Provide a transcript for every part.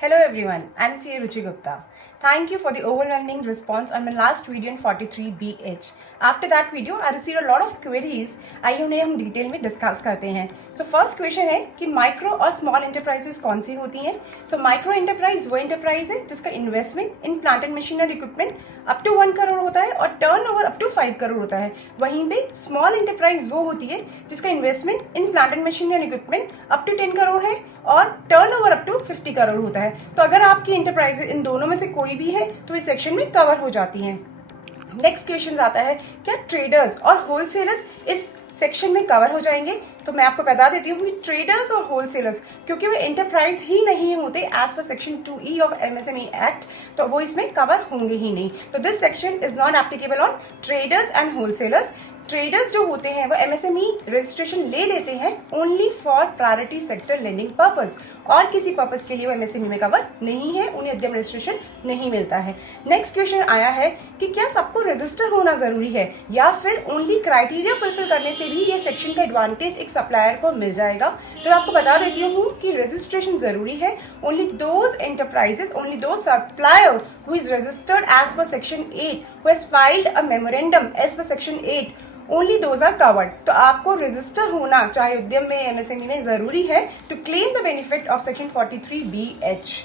Hello everyone, I'm CA Ruchi Gupta. Thank you for the overwhelming response on my last video in 43BH. After that video, I received a lot of queries. आइए उन्हें हम detail में discuss करते हैं. So first question है कि micro और small enterprises कौन सी होती हैं. So माइक्रो एंटरप्राइज वो एंटरप्राइज है जिसका investment in plant and machinery equipment up to 1 crore होता है और टर्नओवर अप टू 5 करोड़ होता है. वहीं पे स्मॉल एंटरप्राइज वो होती है जिसका investment in plant and machinery equipment up to 10 crore है और टर्नओवर अप टू 50 करोड़ होता है. तो अगर आपकी एंटरप्राइज इन दोनों में से कोई भी है तो इस सेक्शन में कवर हो जाती हैं. नेक्स्ट क्वेश्चन आता है क्या ट्रेडर्स और होलसेलर्स इस सेक्शन में कवर हो जाएंगे. तो मैं आपको बता देती हूँ कि ट्रेडर्स और होलसेलर्स क्योंकि वो एंटरप्राइज ही नहीं होते as per section 2E of MSME act, तो वो इसमें कवर होंगे ही नहीं. तो this section is not applicable on traders and wholesalers. Traders जो होते हैं वो MSME रजिस्ट्रेशन ले लेते हैं only for priority sector lending purpose, और किसी पर्पस के लिए वो MSME में कवर नहीं है, उन्हें उद्यम रजिस्ट्रेशन नहीं मिलता है. नेक्स्ट क्वेश्चन आया है कि क्या सबको रजिस्टर होना जरूरी है या फिर ओनली क्राइटेरिया फुलफिल करने से भी ये सेक्शन का एडवांटेज एक सप्लायर को मिल जाएगा. तो मैं आपको बता देती हूँ कि रजिस्ट्रेशन जरूरी है. Only those enterprises, only those supplier who is registered as per section 8, who has filed a memorandum as per section 8, only those are covered. तो आपको रजिस्टर होना चाहे उद्यम में MSME में जरूरी है to claim the benefit of section 43BH.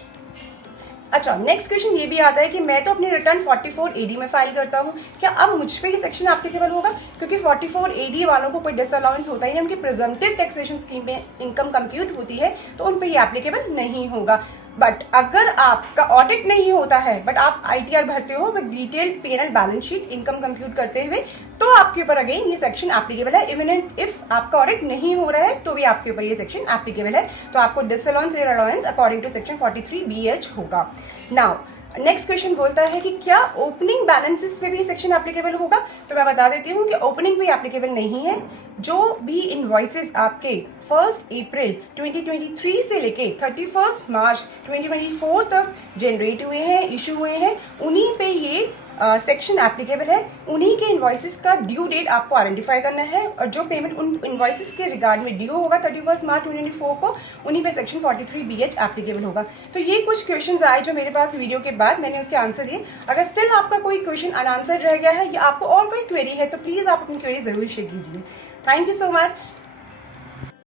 अच्छा, नेक्स्ट क्वेश्चन ये भी आता है कि मैं तो अपनी रिटर्न 44AD में फाइल करता हूँ, क्या अब मुझ पे ये सेक्शन एप्लीकेबल होगा. क्योंकि 44AD वालों को कोई डिसअलाउंस होता ही नहीं, उनकी प्रिजम्पटिव टैक्सेशन स्कीम में इनकम कंप्यूट होती है तो उन पे ये एप्लीकेबल नहीं होगा. बट अगर आपका ऑडिट नहीं होता है बट आप ITR भरते हो with detail P&L balance sheet income compute करते हुए, तो आपके ऊपर अगेन ये सेक्शन एप्लीकेबल है. इवन इफ आपका ऑडिट नहीं हो रहा है तो भी आपके ऊपर ये सेक्शन एप्लीकेबल है. तो आपको डिसअलाउंस या allowance according to section 43BH होगा. नाउ नेक्स्ट क्वेश्चन बोलता है कि क्या ओपनिंग बैलेंसेस पे भी सेक्शन एप्लीकेबल होगा. तो मैं बता देती हूँ कि ओपनिंग भी एप्लीकेबल नहीं है. जो भी इनवॉइसेस आपके 1 अप्रैल 2023 से लेके 31 मार्च 2024 तक जनरेट हुए हैं, इशू हुए हैं, उन्हीं पे ये सेक्शन एप्लीकेबल है. उन्हीं के इनवॉइसेस का ड्यू डेट आपको आइडेंटिफाई करना है और जो पेमेंट उन इनवॉइसेस के रिगार्ड में ड्यू होगा 31 मार्च 2024 को, उन्हीं पे सेक्शन 43BH एप्लीकेबल होगा. तो ये कुछ क्वेश्चंस आए जो मेरे पास वीडियो के बाद मैंने उसके आंसर दिए. अगर स्टिल आपका कोई क्वेश्चन अनआंसर्ड रह गया है या आपको और कोई क्वेरी है तो प्लीज़ आप अपनी क्वेरी जरूर शेयर कीजिए. Thank you so much.